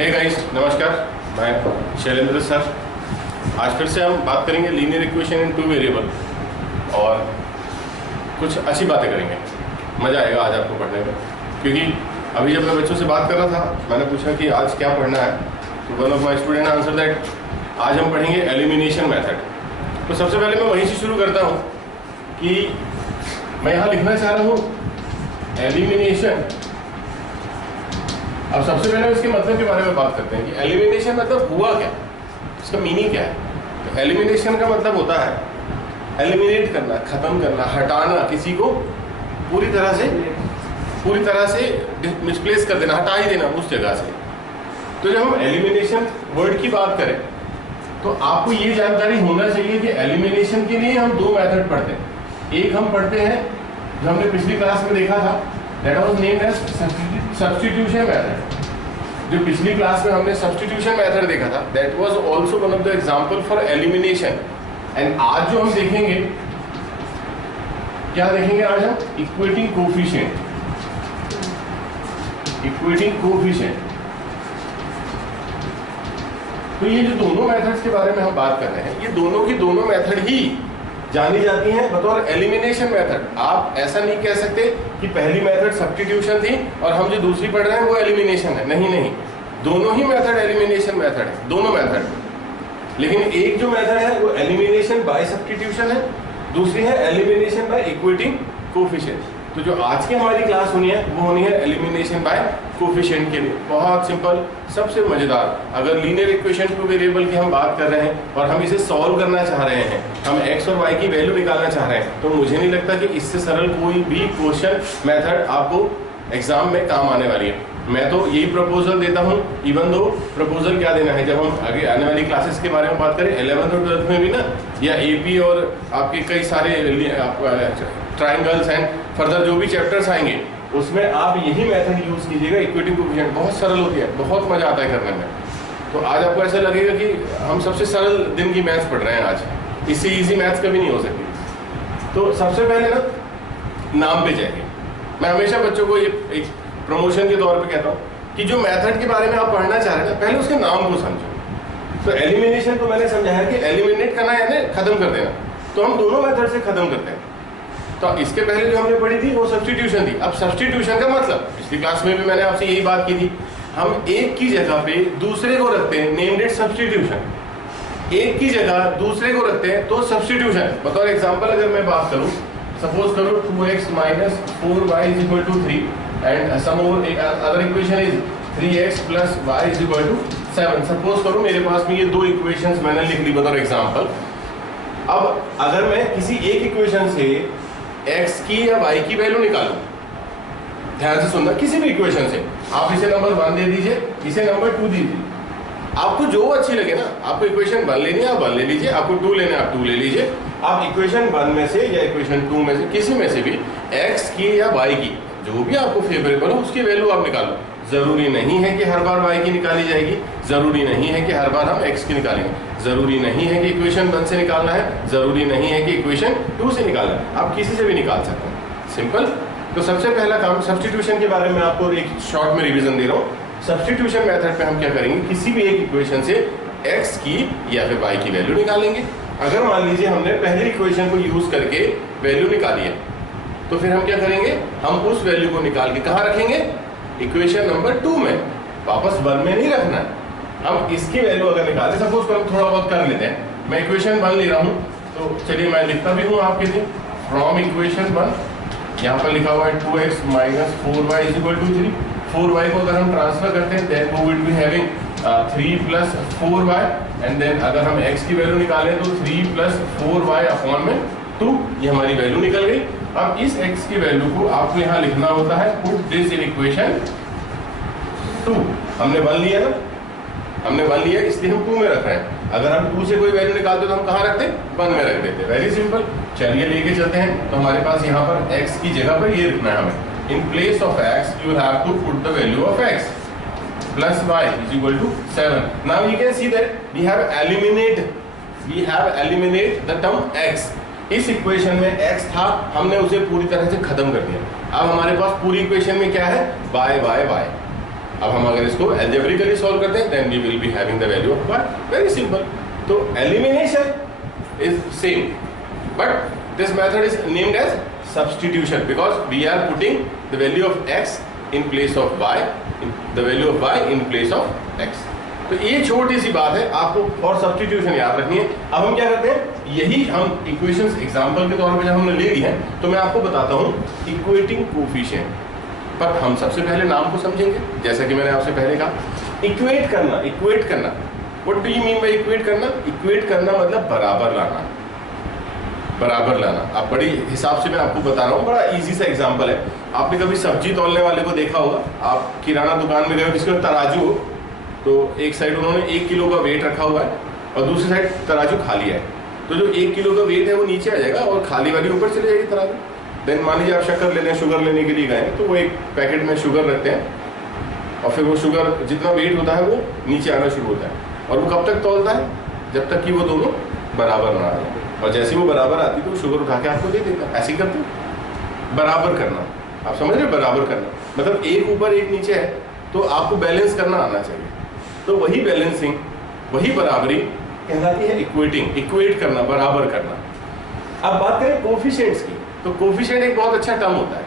Hey guys, नमस्कार। मैं Shailendra sir. आज फिर से हम बात करेंगे linear equation in two variable और कुछ अच्छी बातें करेंगे। मज़ा आएगा आज आपको पढ़ने में, क्योंकि अभी जब मैं बच्चों से बात कर रहा था मैंने पूछा कि आज क्या पढ़ना है, तो one of my student answer that आज हम पढ़ेंगे एलिमिनेशन मेथड। तो सबसे पहले मैं वहीं से शुरू करता हूँ कि मैं यहाँ लिखना चाह रहा हूँ एलिमिनेशन। अब सबसे पहले इसके मतलब के बारे में बात करते हैं कि एलिमिनेशन मतलब हुआ क्या, इसका मीनिंग क्या है। तो एलिमिनेशन का मतलब होता है एलिमिनेट करना, खत्म करना, हटाना, किसी को पूरी तरह से मिसप्लेस कर देना, हटा ही देना उस जगह से। तो जब हम एलिमिनेशन वर्ड की बात करें तो आपको ये जानकारी होना चाहिए कि एलिमिनेशन के लिए हम दो मेथड पढ़ते हैं। एक हम पढ़ते हैं जो हमने पिछली क्लास में देखा था, that was named as substitution method. जो पिछली क्लास में हमने सब्स्टिट्यूशन मेथड देखा था, that was also one of the example for elimination. And आज जो हम देखेंगे, क्या देखेंगे आज हम? Equating coefficient. तो ये जो दोनों मेथड्स के बारे में हम बात कर रहे हैं, ये दोनों की दोनों मेथड ही जानी जाती हैं बतौर एलिमिनेशन मेथड। आप ऐसा नहीं कह सकते कि पहली मेथड सब्स्टिट्यूशन थी और हम जो दूसरी पढ़ रहे हैं वो एलिमिनेशन है। नहीं, दोनों ही मेथड एलिमिनेशन मेथड है, दोनों मेथड। लेकिन एक जो मेथड है वो एलिमिनेशन बाय सब्स्टिट्यूशन है, दूसरी है एलिमिनेशन बाय इक्वेटिंग कोफिशिएंट। तो जो आज की हमारी क्लास होनी है वो होनी है एलिमिनेशन बाय कोफिशिएंट के लिए। बहुत सिंपल, सबसे मजेदार। अगर लीनियर इक्वेशन टू वेरिएबल की हम बात कर रहे हैं और हम इसे सॉल्व करना चाह रहे हैं, हम x और y की वैल्यू निकालना चाह रहे हैं, तो मुझे नहीं लगता कि इससे सरल कोई भी क्वेश्चन मेथड आपको एग्जाम में काम आने वाली है। मैं तो यही प्रपोजल देता हूँ, इवन दो प्रपोजल क्या देना है जब हम आगे आने वाली क्लासेस के बारे में बात करें, 11th और 12th में भी ना, या AP और आपके कई सारे ट्राइंगल्स एंड फर्दर जो भी चैप्टर्स आएंगे उसमें आप यही मेथड यूज कीजिएगा। इक्वेटिंग कोफिशिएंट बहुत सरल होती है, बहुत मजा आता है करने में। तो आज आपको ऐसा लगेगा कि हम सबसे सरल दिन की मैथ्स पढ़ रहे हैं आज, इससे इजी मैथ्स कभी नहीं हो सकती। तो सबसे पहले ना नाम पे जाएंगे। मैं हमेशा बच्चों को ये एक प्रमोशन के तौर पे कहता हूँ कि जो मेथड के बारे में आप पढ़ना चाह रहे हैं पहले उसके नाम को समझो। तो एलिमिनेशन तो मैंने समझा है कि एलिमिनेट करना यानी खत्म कर देना, तो हम दोनों मेथड से खत्म करते हैं। तो इसके पहले जो हमने पढ़ी थी वो सब्स्टिट्यूशन थी। अब सब्स्टिट्यूशन का मतलब, पिछली क्लास में भी मैंने आपसे यही बात की थी, हम एक की जगह पे दूसरे को रखते हैं, नेम्ड इट सब्स्टिट्यूशन। एक की जगह दूसरे को रखते हैं तो सब्स्टिट्यूशन। बतौर एग्जांपल अगर मैं बात करूं, सपोज करो 2x minus 4y is equal to 3 and some और एक other equation is 3x plus y is equal to 7। Suppose करो मेरे पास में ये दो इक्वेशंस मैंने लिख ली बतौर एग्जांपल। अब अगर मैं किसी एक इक्वेशन से x की या y की वैल्यू निकालूं, ध्यान से सुनना, किसी भी इक्वेशन से आप इसे नंबर 1 दे दीजिए, इसे नंबर 2 दीजिए, आपको जो अच्छी लगे ना, आपको इक्वेशन 1 लेनी है आप 1 ले लीजिए, आपको 2 लेना है आप 2 ले लीजिए। आप इक्वेशन 1 में से या इक्वेशन 2 में से किसी में से भी x की या y की जो भी आपको फेवरेबल हो उसकी वैल्यू आप निकालो। जरूरी नहीं है कि हर बार y की निकाली जाएगी, जरूरी नहीं है कि हर बार हम x की निकालेंगे, जरूरी नहीं है कि इक्वेशन 1 से निकालना है, जरूरी नहीं है कि इक्वेशन 2 से निकालना है, आप किसी से भी निकाल सकते हैं। सिंपल। तो सबसे पहला काम सब्स्टिट्यूशन के बारे में आपको एक शॉर्ट में रिवीजन दे रहा हूँ। सब्स्टिट्यूशन मेथड पे हम क्या करेंगे, किसी भी एक इक्वेशन से x की या फिर y की वैल्यू निकालेंगे। अगर मान लीजिए हमने पहले इक्वेशन को यूज करके वैल्यू निकाली है, तो फिर हम क्या करेंगे, हम उस वैल्यू को निकाल के कहाँ रखेंगे, इक्वेशन नंबर 2 में, वापस 1 में नहीं रखना। हम इसकी वैल्यू अगर निकालें, सपोज करो थोड़ा बहुत कर लेते हैं, मैं इक्वेशन 1 ले रहा हूँ, तो चलिए मैं लिखता भी हूँ आपके लिए। फ्रॉम इक्वेशन 1 यहाँ पर लिखा हुआ है 2x minus 4y is equal to 3। 4y को अगर हम ट्रांसफर करते हैं then we will be having 3 plus 4y and then अगर हम x की वैल्यू निकालें तो 3 प्लस 4y अपॉन में 2, ये हमारी वैल्यू निकल गई। अब इस x की वैल्यू को आपको यहाँ लिखना होता है, पुट दिस इन इक्वेशन 2। हमने 1 लिया ना, हमने 1 लिया इसलिए हम 2 में रख रहे हैं। अगर हम 2 से कोई वैल्यू निकालते तो हम कहाँ रखते, 1 में रख देते। Very simple. चलिए लेके चलते हैं। तो हमारे पास यहाँ पर x की जगह पर ये लिखना है हमें, in place of x you have to put the value of x plus y is equal to 7। Now you can see that we have eliminate the term x। इस इक्वेशन में x था, हमने उसे पूरी तरह से खत्म कर दिया। अब हमारे पास पूरी इक्वेशन में क्या है, y y y। अब हम अगर इसको एल्जेब्रिकली सॉल्व करते हैं, then we will be having the value of y, very simple. तो elimination is same, but this method is named as substitution because we are putting the value of x in place of y, the value of y in place of x। तो ये छोटी सी बात है, आपको और substitution याद रखनी है। अब हम क्या करते हैं, यही हम इक्वेशंस एग्जांपल के तौर पे जब हमने ले ली है तो मैं आपको बताता हूँ इक्वेटिंग कोफिशिएंट। पर हम सबसे पहले नाम को समझेंगे, जैसा कि मैंने आपसे पहले कहा इक्वेट करना। इक्वेट करना, what do you mean by equate करना? इक्वेट करना मतलब बराबर लाना, बराबर लाना। अब बड़ी हिसाब से मैं आपको बता रहा हूँ, बड़ा इजी सा एग्जांपल है। आपने कभी सब्जी तौलने वाले को देखा होगा, आप किराना दुकान में गए जिसके तराजू हो, तो एक साइड उन्होंने 1 किलो का वेट रखा हुआ है और दूसरी साइड तराजू खाली है। तो जो 1 किलो का वेट है वो नीचे आ जाएगा और खाली वाली ऊपर चले जाएगी तराजू। देन मान लीजिए आप शक्कर लेने, शुगर लेने के लिए गए, तो वो एक पैकेट में शुगर रहते हैं और फिर वो शुगर जितना वेट होता है वो नीचे आना शुरू होता है। और वो कब तक तौलता है? जब तक कि वो दोनों बराबर ना आए। और जैसे वो बराबर आती तो शुगर उठा के आपको दे देता। ऐसे ही करते हो, बराबर करना। आप समझ रहे? बराबर करना मतलब एक ऊपर एक नीचे है, तो आपको बैलेंस करना आना चाहिए। तो वही बैलेंसिंग, वही बराबरी कहलाती है इक्वेटिंग। इक्वेट करना, बराबर करना। अब बात करें कोफिशिएंट्स की, तो कोफिशिएंट एक बहुत अच्छा टर्म होता है।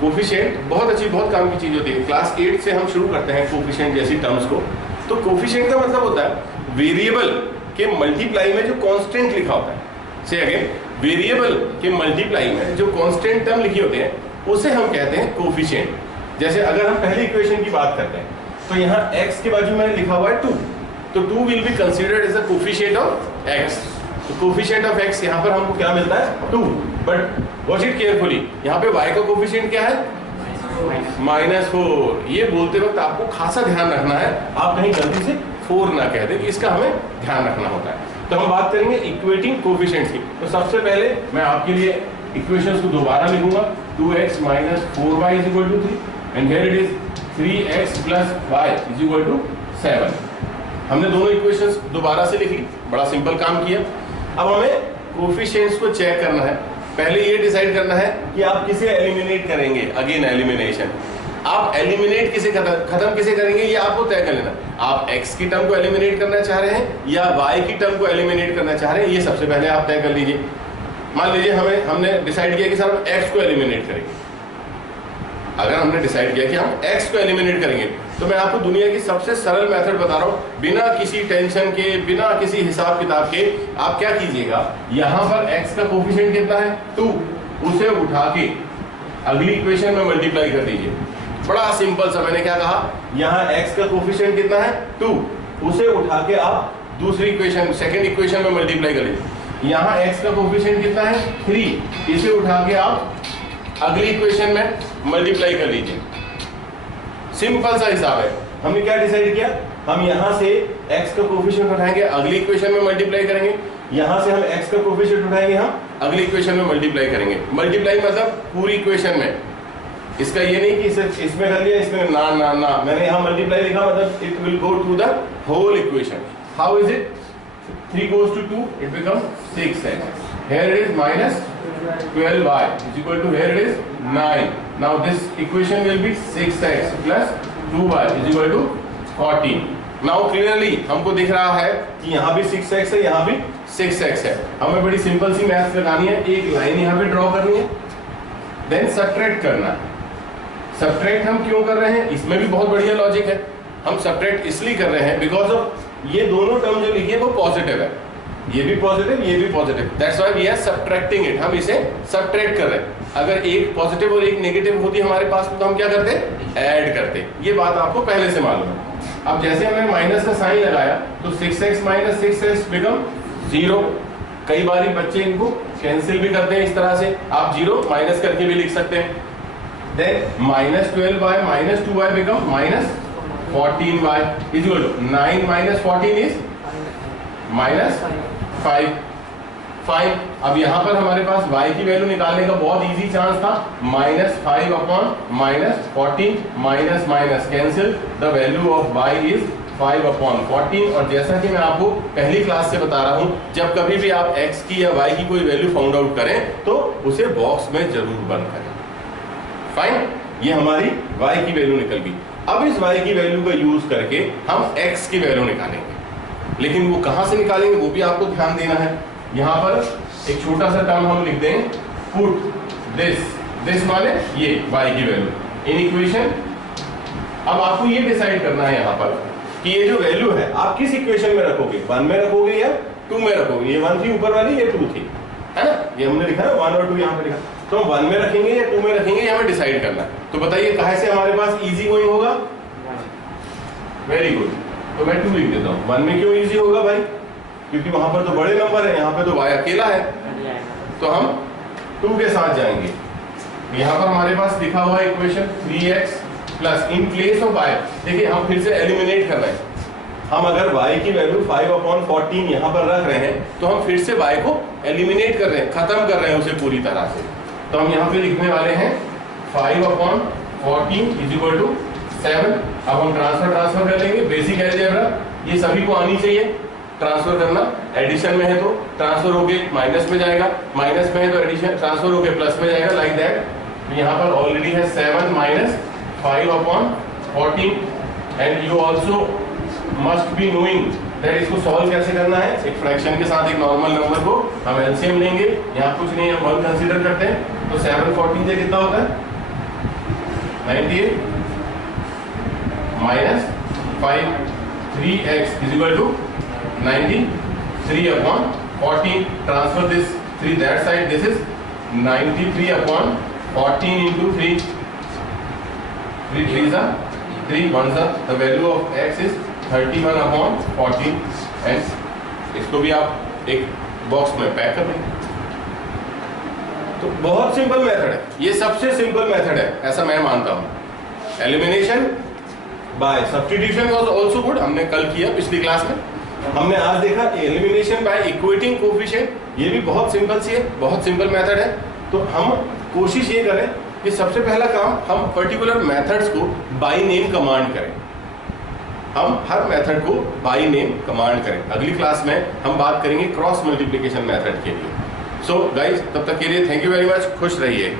कोफिशिएंट बहुत अच्छी, बहुत काम की चीज होती है। क्लास 8 से हम शुरू करते हैं कोफिशिएंट जैसी टर्म्स को। तो कोफिशिएंट का मतलब होता है वेरिएबल के मल्टीप्लाई में जो कांस्टेंट लिखा होता है। से अगेन, वेरिएबल के मल्टीप्लाई में जो कांस्टेंट टर्म लिखी होती है उसे हम कहते हैं कोफिशिएंट। जैसे अगर हम पहली इक्वेशन की बात करते हैं तो यहाँ x के बाजू में लिखा हुआ है 2, तो 2 will be considered as a coefficient of x। तो कोफिशिएंट ऑफ x यहाँ पर हमको क्या मिलता है? 2। बट वॉच इट केयरफुली, यहाँ पे y का कोफिशिएंट क्या है? -4। ये बोलते वक्त आपको खासा ध्यान रखना है, आप कहीं गलती से 4 ना कह दें, इसका हमें ध्यान रखना होता है। तो हम बात करेंगे इक्वेटिंग कोफिशिएंट्स की। तो सबसे पहले मैं आपके लिए इक्वेशंस को दोबारा लिखूंगा। 2x - 4y = 3 and here it is 3x + y = 7। हमने दोनों इक्वेशंस दोबारा से लिख ली, बड़ा सिंपल काम किया। अब हमें कोफिशिएंट्स को चेक करना है। पहले ये डिसाइड करना है कि आप किसे एलिमिनेट करेंगे। अगेन एलिमिनेशन, आप एलिमिनेट किसे खत्म किसे करेंगे ये आपको तय कर लेना। आप x की टर्म को एलिमिनेट करना चाह रहे हैं या y की टर्म को एलिमिनेट करना चाह रहे हैं, ये सबसे पहले आप तय कर लीजिए। मान लीजिए हमने डिसाइड किया कि सर हम x को एलिमिनेट करेंगे। अगर हमने डिसाइड किया कि हम x को एलिमिनेट करेंगे, तो मैं आपको दुनिया की सबसे सरल मेथड बता रहा हूँ, बिना किसी टेंशन के, बिना किसी हिसाब किताब के। आप क्या कीजिएगा, यहाँ पर x का कोफिशिएंट कितना है? 2, उसे उठा के अगली इक्वेशन में मल्टीप्लाई कर दीजिए। बड़ा सिंपल सा, मैंने क्या कहा, यहाँ x का कोफिशिएंट कितना है? 2, उसे उठा के आप दूसरी इक्वेशन, सेकंड इक्वेशन में मल्टीप्लाई कर लीजिए। यहाँ x का कोफिशिएंट कितना है? 3, इसे उठा के आप अगली इक्वेशन में मल्टीप्लाई कर लीजिए। सिंपल सा हिसाब है। हमने क्या डिसाइड किया, हम यहाँ से x का कोफिशिएंट उठाएंगे, अगली इक्वेशन में मल्टीप्लाई करेंगे। यहाँ से हम x का कोफिशिएंट उठाएंगे, हम अगली इक्वेशन में मल्टीप्लाई करेंगे। मल्टीप्लाई मतलब पूरी इक्वेशन में। इसका ये नहीं कि सिर्फ इसमें कर लिया, इसमें ना ना ना, मैंने यहाँ मल्टीप्लाई लिखा, मतलब it will go to the whole equation. How is it? 3 goes to 2, it becomes 6x. Here it is -12y = here it is 9. Now this equation will be 6x + 2y = 14. Now clearly हमको दिख रहा है कि यहाँ भी 6x है, यहाँ भी 6x है। हमें बड़ी सिंपल सी मैथ्स लगानी है, एक लाइन यहाँ पे ड्रॉ करनी है, देन सब्ट्रैक्ट करना है। सब्ट्रैक्ट हम क्यों कर रहे हैं, इसमें भी बहुत बढ़िया लॉजिक है। हम सब्ट्रैक्ट इसलिए कर रहे हैं बिकॉज ऑफ ये दोनों टर्म जो लिखी है वो पॉजिटिव है, ये भी पॉजिटिव, ये भी positive, that's why we are subtracting it. हम इसे सब्ट्रैक्ट कर रहे हैं। अगर एक पॉजिटिव और एक नेगेटिव होती हमारे पास तो हम क्या करते? ऐड करते। ये बात आपको पहले से मालूम है। अब जैसे हमने माइनस का साइन लगाया तो 6x - 6x बिकम 0। कई बार बच्चे इनको कैंसिल भी करते हैं इस तरह से, आप 0 माइनस करके भी लिख सकते हैं। Then -12y - 2y become -14y = 9 - 14 is -5। Fine. अब यहाँ पर हमारे पास y की वैल्यू निकालने का बहुत इजी चांस था। -5 upon -14 minus minus cancel, the value of y is 5 upon 14। और जैसा कि मैं आपको पहली क्लास से बता रहा हूँ, जब कभी भी आप x की या y की कोई वैल्यू फाउंड आउट करें तो उसे बॉक्स में जरूर बंद करें। फाइन। ये हमारी y की वैल्यू निकल गई। अब इस y की वैल्यू का यूज करके हम x की वैल्यू निकालेंगे, लेकिन वो कहां से निकालेंगे वो भी आपको ध्यान देना है। यहां पर एक छोटा सा टर्म हम लिख दें, पुट दिस माने ये y की वैल्यू इन इक्वेशन। अब आपको ये डिसाइड करना है यहाँ पर कि ये जो वैल्यू है आप किस इक्वेशन में रखोगे, 1 में रखोगे या 2 में रखोगे। ये 1 थी ऊपर वाली, ये 2 थी, है ना, ये हमने लिखा है 1 और 2 यहाँ पे लिखा, तो हम 1 में रखेंगे या 2 में रखेंगे, ये हमें डिसाइड करना है। तो बताइए कहाँ से हमारे पास इजी गोइंग होगा? वेरी गुड, तो मैं 2 लिख देता हूँ। 1 में क्यों इजी होगा भाई? क्योंकि वहां पर तो बड़े नंबर है, यहाँ पे तो y अकेला है, तो हम 2 के साथ जाएंगे। यहाँ पर हमारे पास लिखा हुआ equation 3x plus in place of y, देखिए हम फिर से एलिमिनेट कर रहे हैं। हम अगर y की वैल्यू 5/14 यहाँ पर रख रहे हैं तो हम फिर से y को एलिमिनेट कर रहे हैं, खत्म कर रहे हैं उसे पूरी तरह से। तो हम यहाँ पे लिखने वाले हैं 5/14 इज इक्वल टू 7। अब हम ट्रांसफर कर लेंगे, बेसिक अलजेब्रा ये सभी को आनी चाहिए। ट्रांसफर करना, एडिशन में है तो ट्रांसफर होके माइनस में जाएगा, माइनस में है तो एडिशन ट्रांसफर होके प्लस में जाएगा, लाइक दैट। यहाँ पर ऑलरेडी है 7 minus 5/14 and you also must be knowing that इसको सॉल्व कैसे करना है। एक फ्रैक्शन के साथ एक नॉर्मल नंबर को हम एलसीएम लेंगे, यहाँ कुछ नहीं हम 1 कंसीडर करते हैं, तो 7/14 से कितना होता है 98 minus 5 3x is equal to 93/14। Transfer this 3 that side, this is 93/14 into 3 3 3 1 the value of x is 31/14 and इसको भी आप एक बॉक्स में पैक कर देंगे। तो बहुत सिंपल मेथड है, ये सबसे सिंपल मेथड है ऐसा मैं मानता हूँ। Elimination by substitution was also good, हमने कल किया पिछली क्लास में। हमने आज देखा एलिमिनेशन बाय इक्वेटिंग कोएफिशिएंट, ये भी बहुत सिंपल सी है, बहुत सिंपल मेथड है। तो हम कोशिश ये करें कि सबसे पहला काम हम पर्टिकुलर मेथड्स को बाय नेम कमांड करें, हम हर मेथड को बाय नेम कमांड करें। अगली क्लास में हम बात करेंगे क्रॉस मल्टीप्लिकेशन मेथड के लिए। सो गाइस, तब तक के लिए थैंक यू वेरी मच, खुश रहिए।